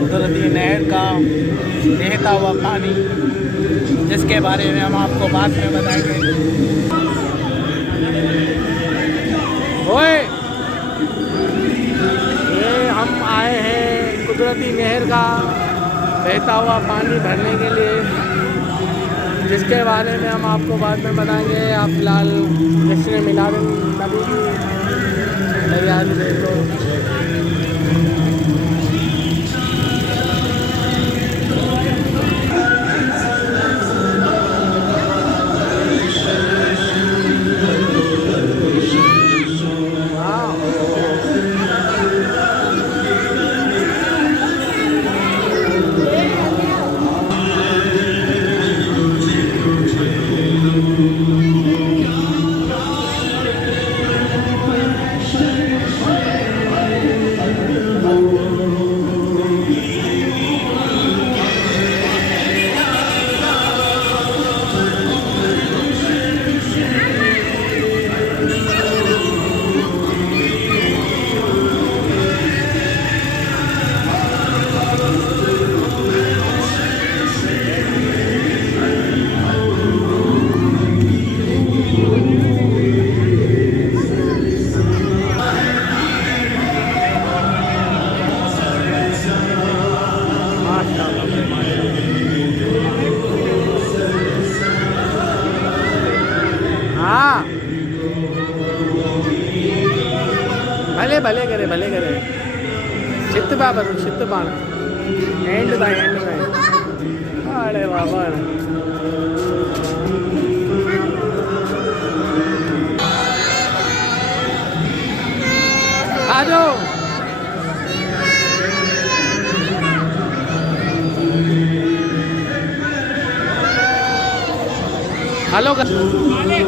कुदरती नहर का बहता हुआ पानी, जिसके बारे में हम आपको बाद में बताएंगे। ओए, ये हम आए हैं कुदरती नहर का बहता हुआ पानी भरने के लिए, जिसके बारे में हम आपको बाद में बताएंगे। आप फिलहाल जश्न मिलाद नबी की तैयारी देख लो। हाँ, भले भले करे, भले करे। चित्त बाबा, चित्त बाण एंड था, एंड था। अरे बाबा, आ जाओ। हेलो।